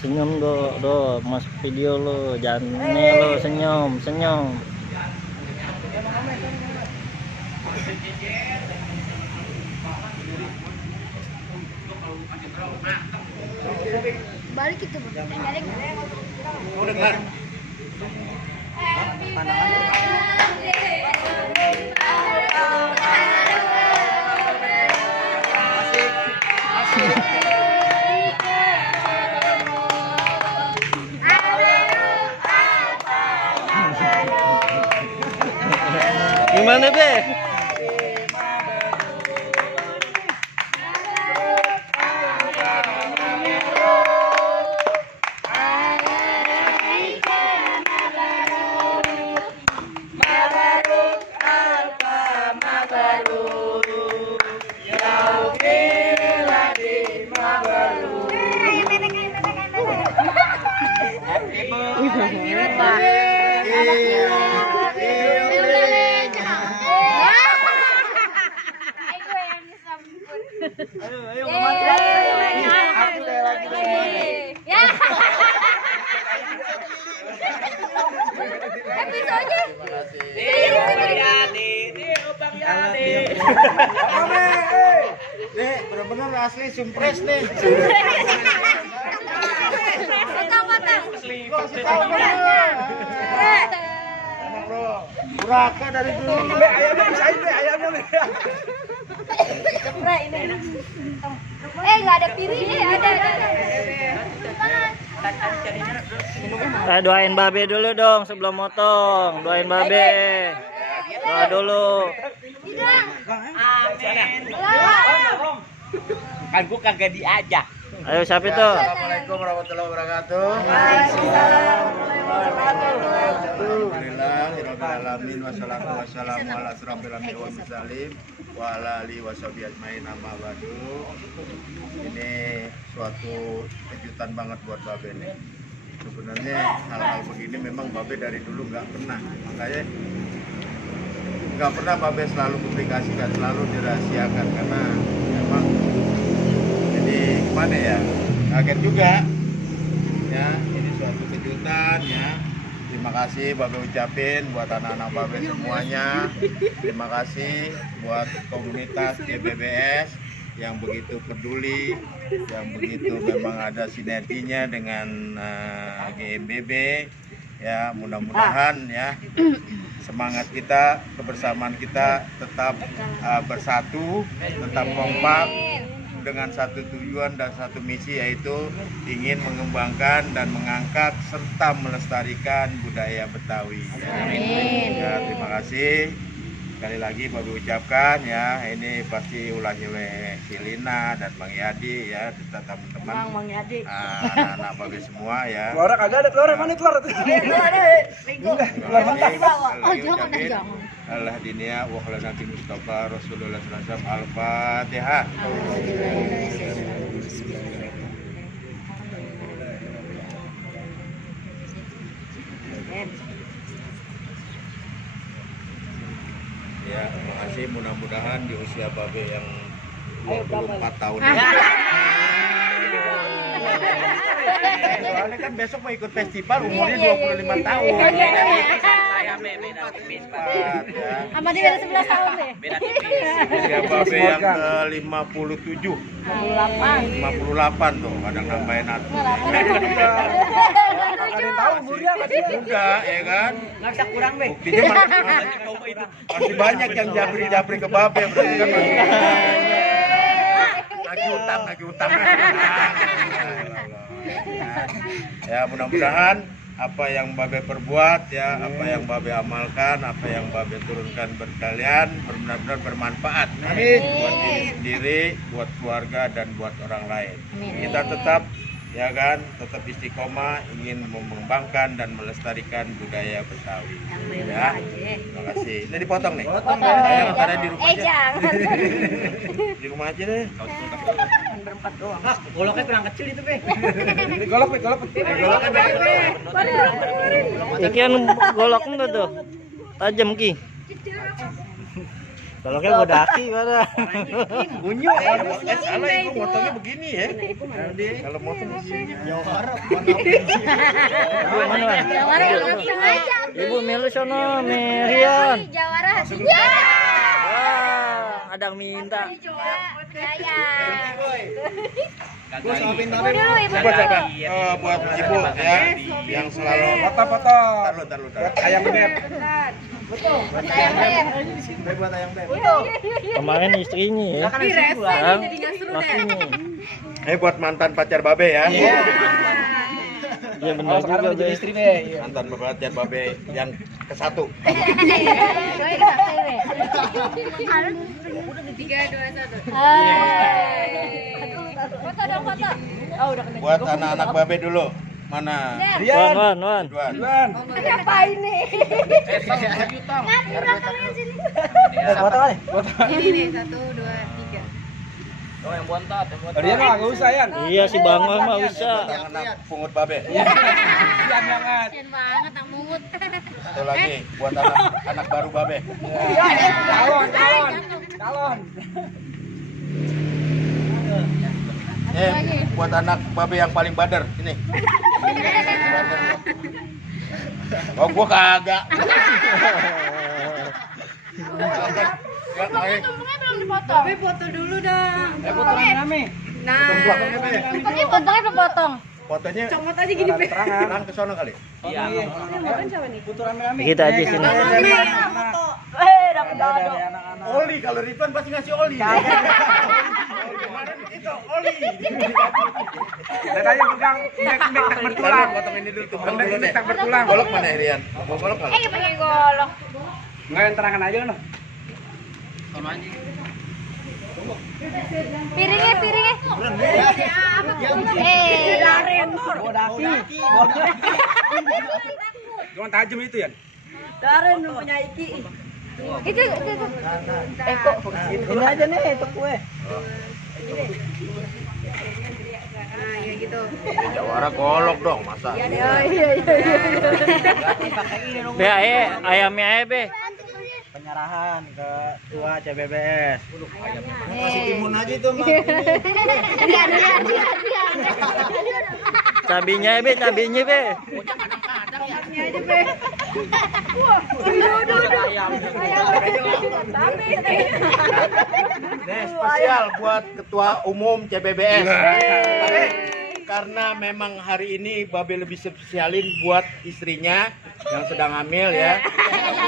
Senyum do masuk video lo, jangan lo senyum. Balik itu, balik. Mau dengar? Gimana be? Ayo, Nih, bener-bener asli sumpres nih. Buraka dari dulu. Ayamnya pisahin deh, ayamnya. Nggak ada piring, ada. Doain babe dulu dong sebelum motong. Doain babe. Doa dulu. Amin. Kan gua kagak diajak. Ayo siapa itu? Assalamualaikum warahmatullahi wabarakatuh. Alhamdulillahirobbilalamin wassalatu wassalamu ala asrofil anbiya'i wal mursalin wa ala alihi washabihi ajmain amma ba'du. Ini suatu kejutan banget buat Babe nih. Sebenarnya hal-hal begini memang Babe dari dulu nggak pernah, makanya nggak pernah Babe selalu publikasikan, selalu dirahasiakan karena memang jadi gimana ya, kaget juga ya, ini suatu kejutan ya. Terima kasih Babe ucapin buat anak-anak Babe semuanya. Terima kasih buat komunitas GBBS yang begitu peduli, yang begitu memang ada sinerginya dengan GMBB ya. Mudah-mudahan ya semangat kita, kebersamaan kita tetap bersatu, tetap kompak dengan satu tujuan dan satu misi, yaitu ingin mengembangkan dan mengangkat serta melestarikan budaya Betawi. Amin. Ya, terima kasih. Sekali lagi Babe ucapkan ya, ini pasti ulah si Lina dan Bang Yadi ya, serta teman-teman anak-anak Babe semua ya. Keluar kagak ada, keluar mana keluar? Jangan. Allah dinia wa khala nabi Mustafa Rasulullah sallallahu alaihi wasallam. Al-Fatihah. Ya, terima kasih. Mudah-mudahan di usia Babe yang 24 tahun ini. Soalnya kan besok mau ikut festival, umurnya 25 tahun. Saya beda tipis, Pak. Sama dia beda 11 tahun deh. Beda tipis. Usia Babe yang ke 58 tuh, kadang nambahin atuh. Tahu umurnya Enggak, ya kan? nggak bisa kurang, Be. Buktinya masih banyak yang japri ke Babe, berarti kan masih lagi utang. Ya, mudah-mudahan apa yang Babe perbuat ya, apa yang Babe amalkan, apa yang Babe turunkan berkalian benar-benar bermanfaat. Amin. Buat diri sendiri, buat keluarga dan buat orang lain. Kita tetap ya kan, tetap istiqomah ingin mengembangkan dan melestarikan budaya Betawi. Ya. Terima kasih. Ini dipotong nih. Saya karena di rumah aja. Jangan. Di rumah aja deh. Berempat doang. Goloknya kurang kecil itu, Be. Golok. Ikian golok enggak tuh? Tajam ki. Kalau kayak mau daki mana? Unyu salah ibu motongnya begini ya. Kalau motong begini. Jawa Arab Mana? Jawara yang sengaja. Ibu Meli sono, Merian. Jawara hasilnya. Wah, ada yang minta. Saya. Gua suapin Ibu dulu, ibu Buat dulu. siapa? Buat ibu ya yang selalu Foto-foto. taruh. Ayam bebek. Buat ayam beb. Buat ayam bebek. Kemarin istrinya ya. Kan ada Sekarang lakinya. buat mantan pacar babe ya. Iya benar juga jadi guys. istri be. Mantan pacar babe yang ke-1. Foto dong, foto. Buat anak-anak babe dulu. Mana? Wan. Ridwan. Ngapain nih? Ngapain belakangnya sini? Foto kali. Ini nih, 1, 2, 3. Oh, yang bontot, dia mah enggak usah, Yan. Iya si Bangor mah bisa. Buat anak pungut babe. Yan banget. Kasian banget, tak mungut. Satu lagi buat anak baru babe. Calon. Buat anak babe yang paling bader ini. Oh gua kagak. Untungnya belum dipotong. Tapi foto dulu dong. Foto rame. Nah, Untungnya belum potong. Fotonya comot aja gini, Be. terang ke sono kali. Iya. Foto rame-rame. Kita aja sini. Dapat dado. Oli kalau Ridwan pasti ngasih oli. Kemarin itu oli. Lihat aja pegang mek tak bertulang. Potong ini dulu tumbang dulu deh. Tak bertulang. Golok mana Rian? Mau golok kalau? Pakai golok. Enggak yang terangan aja loh. Piringnya. Bodaki. Jangan tajam itu, Yan. Itu. Ini aja nih itu kue. Nah, ya gitu. Jawara golok dong, masa? Be, ayamnya be. Penyerahan ke tua CBBS. Kasih timun aja itu, Mbak. Cabenya be. Nih, spesial buat Ketua Umum CBBS. Karena memang hari ini Babe lebih spesialin buat istrinya yang sedang hamil ya.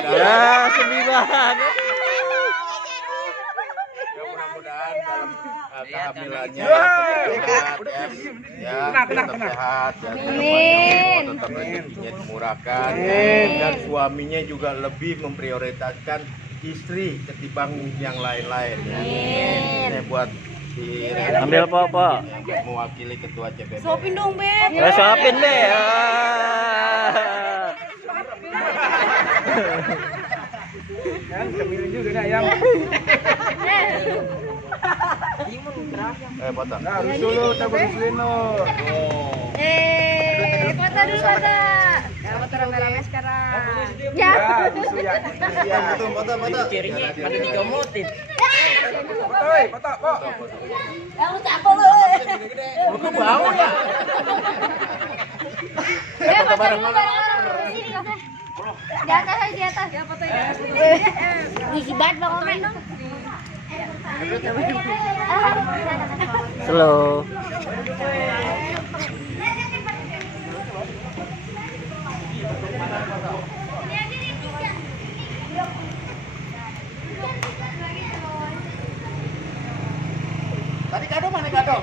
Ya, sedih banget. Ya, mudah-mudahan dalam kehamilannya tetap sehat ya, tetap sehat ya, tetap rezekinya dimurahkan dan suaminya juga lebih memprioritaskan istri ketimbang yang lain-lain ya. Ini buat di Ambil apa? yang mewakili ketua CBB. Sopin dong, Be. Suapin be. Kan kemirin juga nih ayam. Potong. Nah, harus dulu tabur insulin lo. Foto dulu, foto. Foto rame-rame sekarang. Ya. Susu ya. Foto. Cirinya ada digomotin. Foto, kok. Kamu capek lu. Lu bau ya? Ya, foto dulu bareng-bareng. Sini, Kak. Di atas aja, di atas. Ya, foto ya. Ngisi banget Bang Omen. Slow. Tadi kado mana kado?